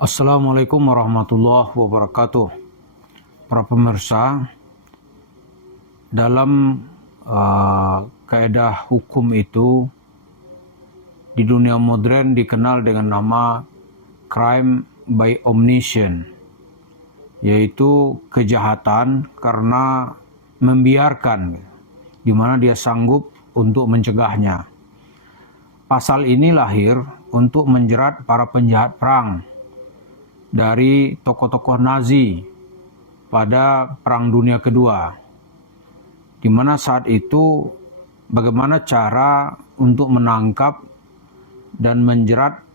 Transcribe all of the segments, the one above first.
Assalamualaikum warahmatullahi wabarakatuh. Para pemirsa, dalam kaedah hukum itu di dunia modern dikenal dengan nama crime by omission, yaitu kejahatan karena membiarkan, di mana dia sanggup untuk mencegahnya. Pasal ini lahir untuk menjerat para penjahat perang dari tokoh-tokoh Nazi pada Perang Dunia Kedua, di mana saat itu bagaimana cara untuk menangkap dan menjerat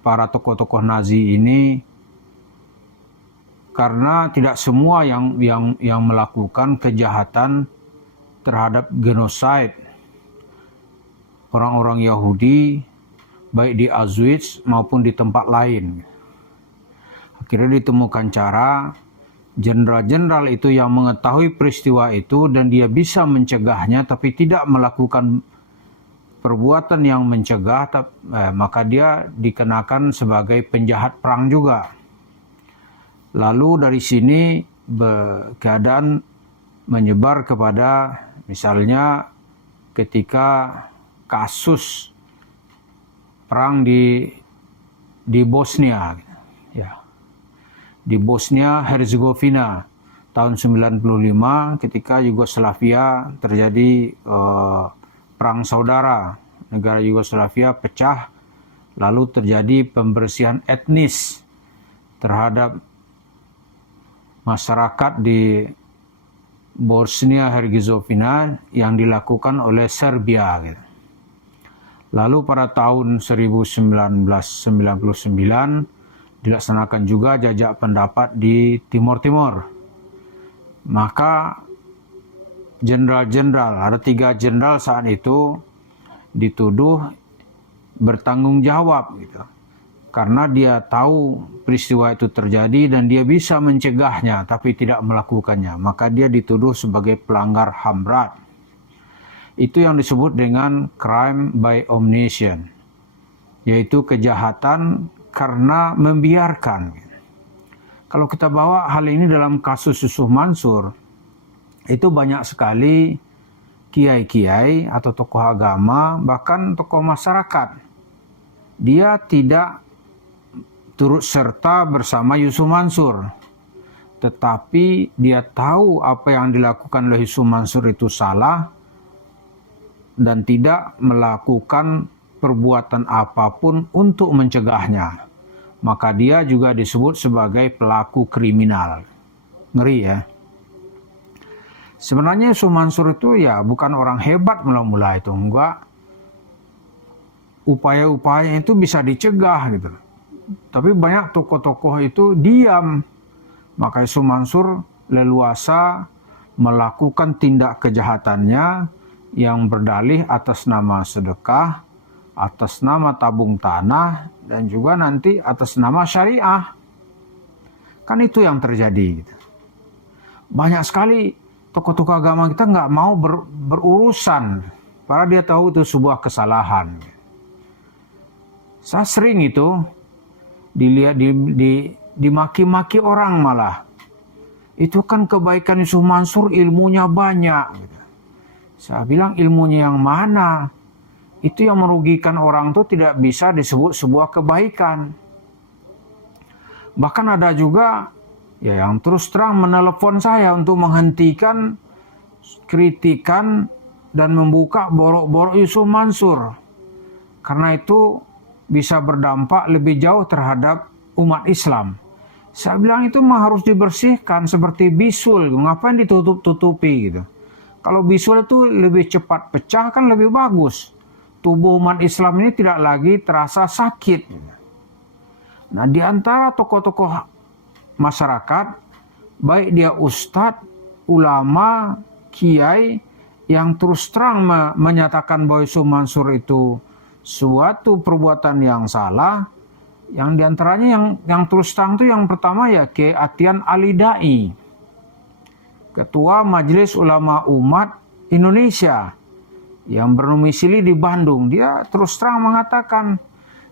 para tokoh-tokoh Nazi ini, karena tidak semua yang melakukan kejahatan terhadap genosid orang-orang Yahudi, baik di Auschwitz maupun di tempat lain. Akhirnya ditemukan cara jenderal-jenderal itu yang mengetahui peristiwa itu dan dia bisa mencegahnya tapi tidak melakukan perbuatan yang mencegah, maka dia dikenakan sebagai penjahat perang juga. Lalu dari sini keadaan menyebar kepada misalnya ketika kasus perang di Bosnia, ya. Di Bosnia Herzegovina tahun 95 ketika Yugoslavia terjadi perang saudara, negara Yugoslavia pecah, lalu terjadi pembersihan etnis terhadap masyarakat di Bosnia Herzegovina yang dilakukan oleh Serbia. Lalu pada tahun 1999 dilaksanakan juga jajak pendapat di Timur Timur. Maka jenderal-jenderal, ada 3 jenderal saat itu dituduh bertanggung jawab gitu. Karena dia tahu peristiwa itu terjadi dan dia bisa mencegahnya tapi tidak melakukannya, maka dia dituduh sebagai pelanggar HAM berat. Itu yang disebut dengan crime by omission, yaitu kejahatan karena membiarkan. Kalau kita bawa hal ini dalam kasus Yusuf Mansur, itu banyak sekali kiai-kiai atau tokoh agama, bahkan tokoh masyarakat, dia tidak turut serta bersama Yusuf Mansur, tetapi dia tahu apa yang dilakukan oleh Yusuf Mansur itu salah dan tidak melakukan perbuatan apapun untuk mencegahnya, maka dia juga disebut sebagai pelaku kriminal. Ngeri ya. Sebenarnya Yusuf Mansur itu ya bukan orang hebat mula-mula itu, enggak. Upaya-upaya itu bisa dicegah gitu. Tapi banyak tokoh-tokoh itu diam. Maka Yusuf Mansur leluasa melakukan tindak kejahatannya yang berdalih atas nama sedekah, atas nama tabung tanah, dan juga nanti atas nama syariah. Kan itu yang terjadi gitu. Banyak sekali tokoh-tokoh agama kita nggak mau berurusan, karena dia tahu itu sebuah kesalahan. Saya sering itu dilihat dimaki-maki orang malah. Itu kan kebaikan Yusuf Mansur, ilmunya banyak. Gitu. Saya bilang ilmunya yang mana? Itu yang merugikan orang itu tidak bisa disebut sebuah kebaikan. Bahkan ada juga ya yang terus terang menelepon saya untuk menghentikan kritikan dan membuka borok-borok Yusuf Mansur. Karena itu bisa berdampak lebih jauh terhadap umat Islam. Saya bilang itu mah harus dibersihkan seperti bisul. Ngapain ditutup-tutupi gitu. Kalau bisul itu lebih cepat pecah kan lebih bagus. Tubuh umat Islam ini tidak lagi terasa sakit. Nah, di antara tokoh-tokoh masyarakat, baik dia ustadz, ulama, kiai, yang terus terang menyatakan bahwa Yusuf Mansur itu suatu perbuatan yang salah, yang diantaranya yang terus terang itu yang pertama ya Kiai Atian Ali Dai, Ketua Majelis Ulama Umat Indonesia, yang berdomisili di Bandung. Dia terus terang mengatakan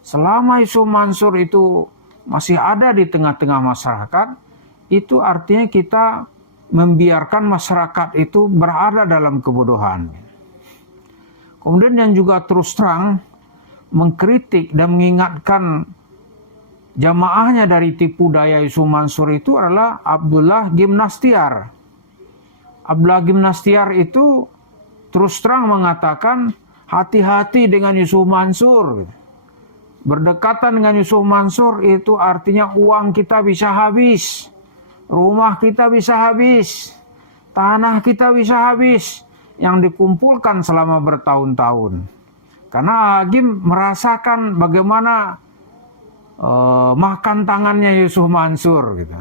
selama Yusuf Mansur itu masih ada di tengah-tengah masyarakat, itu artinya kita membiarkan masyarakat itu berada dalam kebodohan. Kemudian yang juga terus terang mengkritik dan mengingatkan jamaahnya dari tipu daya Yusuf Mansur itu adalah Abdullah Gimnastiar. Abdullah Gimnastiar itu terus terang mengatakan hati-hati dengan Yusuf Mansur. Berdekatan dengan Yusuf Mansur itu artinya uang kita bisa habis, rumah kita bisa habis, tanah kita bisa habis yang dikumpulkan selama bertahun-tahun. Karena Agim merasakan bagaimana makan tangannya Yusuf Mansur gitu.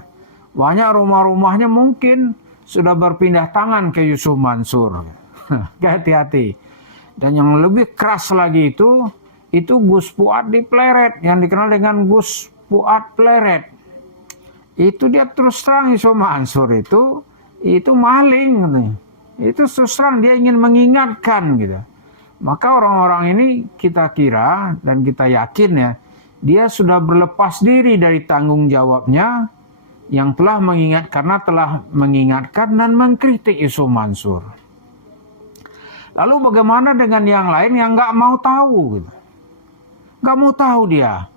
Banyak rumah-rumahnya mungkin sudah berpindah tangan ke Yusuf Mansur. Hati-hati. Dan yang lebih keras lagi itu Gus Fuad di Pleret, yang dikenal dengan Gus Fuad Pleret. Itu dia terus terang Yusuf Mansur itu maling gitu. Itu terus terang dia ingin mengingatkan gitu. Maka orang-orang ini kita kira dan kita yakin ya, dia sudah berlepas diri dari tanggung jawabnya yang telah mengingatkan dan mengkritik Yusuf Mansur. Lalu bagaimana dengan yang lain yang nggak mau tahu gitu? Nggak mau tahu dia.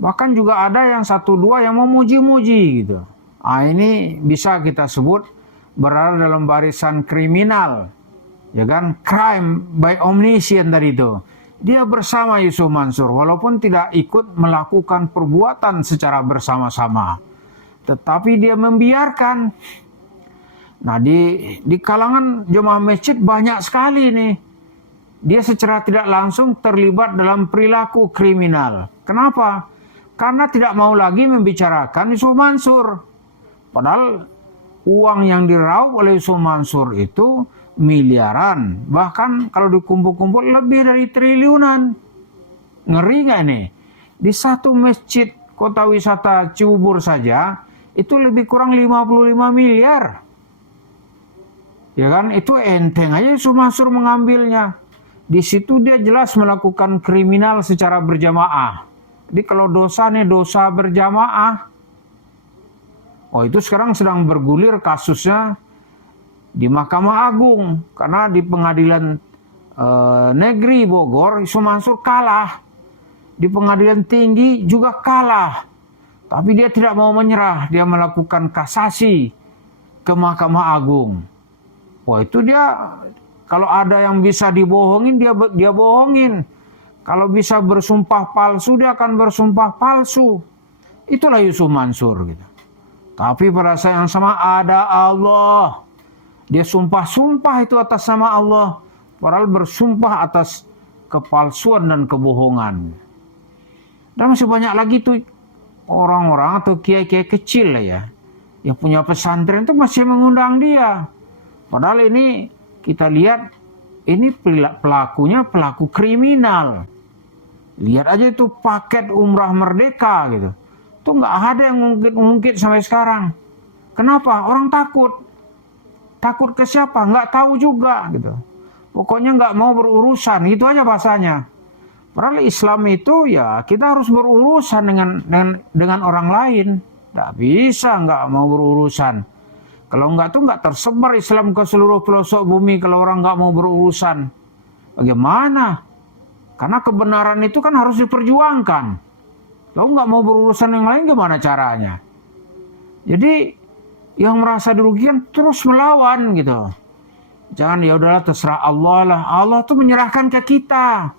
Bahkan juga ada yang satu dua yang mau muji-muji gitu. Ini bisa kita sebut berada dalam barisan kriminal. Ya kan? Crime by omission tadi itu. Dia bersama Yusuf Mansur walaupun tidak ikut melakukan perbuatan secara bersama-sama. Tetapi dia membiarkan. Nah di kalangan jemaah masjid banyak sekali nih. Dia secara tidak langsung terlibat dalam perilaku kriminal. Kenapa? Karena tidak mau lagi membicarakan Yusuf Mansur. Padahal uang yang diraup oleh Yusuf Mansur itu miliaran. Bahkan kalau dikumpul-kumpul lebih dari triliunan. Ngeri gak ini? Di satu masjid kota wisata Cibubur saja, itu lebih kurang 55 miliar. Ya kan? Itu enteng aja Yusuf Mansur mengambilnya. Di situ dia jelas melakukan kriminal secara berjamaah. Jadi kalau dosa nih dosa berjamaah. Oh itu sekarang sedang bergulir kasusnya di Mahkamah Agung. Karena di pengadilan negeri Bogor, Yusuf Mansur kalah. Di pengadilan tinggi juga kalah. Tapi dia tidak mau menyerah. Dia melakukan kasasi ke Mahkamah Agung. Wah itu dia... Kalau ada yang bisa dibohongin, dia bohongin. Kalau bisa bersumpah palsu, dia akan bersumpah palsu. Itulah Yusuf Mansur gitu. Tapi pada saat yang sama ada Allah. Dia sumpah-sumpah itu atas nama Allah. Padahal bersumpah atas kepalsuan dan kebohongan. Dan masih banyak lagi tuh orang-orang atau kiai-kiai kecil lah ya. Yang punya pesantren itu masih mengundang dia. Padahal ini... Kita lihat ini pelakunya pelaku kriminal. Lihat aja itu paket umrah merdeka gitu. Itu nggak ada yang ngungkit sampai sekarang. Kenapa? Orang takut. Takut ke siapa? Nggak tahu juga gitu. Pokoknya nggak mau berurusan. Itu aja bahasanya. Padahal Islam itu ya kita harus berurusan dengan orang lain. Nggak bisa nggak mau berurusan. Kalau enggak tuh enggak tersebar Islam ke seluruh pelosok bumi kalau orang enggak mau berurusan. Bagaimana? Karena kebenaran itu kan harus diperjuangkan. Kalau enggak mau berurusan yang lain gimana caranya? Jadi yang merasa dirugikan terus melawan gitu. Jangan ya udahlah terserah Allah lah. Allah tuh menyerahkan ke kita.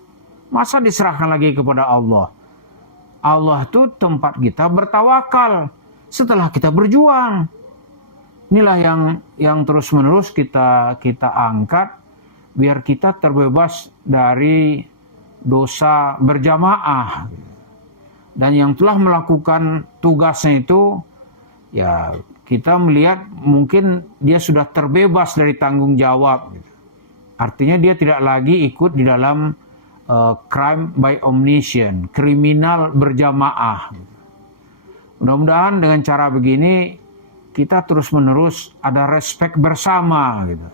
Masa diserahkan lagi kepada Allah? Allah tuh tempat kita bertawakal setelah kita berjuang. Inilah yang terus-menerus kita angkat biar kita terbebas dari dosa berjamaah. Dan yang telah melakukan tugasnya itu ya kita melihat mungkin dia sudah terbebas dari tanggung jawab. Artinya dia tidak lagi ikut di dalam crime by omission, kriminal berjamaah. Mudah-mudahan dengan cara begini kita terus-menerus ada respek bersama gitu.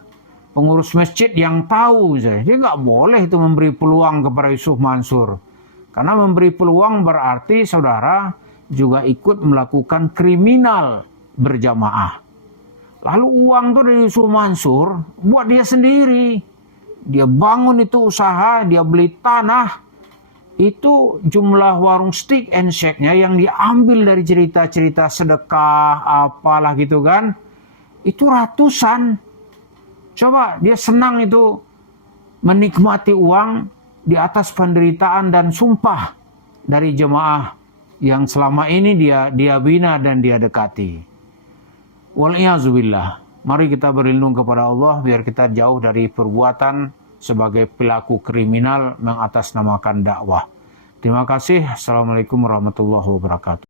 Pengurus masjid yang tahu, dia nggak boleh itu memberi peluang kepada Yusuf Mansur. Karena memberi peluang berarti saudara, juga ikut melakukan kriminal berjamaah. Lalu uang tuh dari Yusuf Mansur buat dia sendiri. Dia bangun itu usaha, dia beli tanah. Itu jumlah warung steak and shake-nya yang diambil dari cerita-cerita sedekah, apalah gitu kan. Itu ratusan. Coba dia senang itu menikmati uang di atas penderitaan dan sumpah dari jemaah yang selama ini dia bina dan dia dekati. Wal'iyazubillah. Mari kita berlindung kepada Allah biar kita jauh dari perbuatan sebagai pelaku kriminal mengatasnamakan dakwah. Terima kasih. Assalamualaikum warahmatullahi wabarakatuh.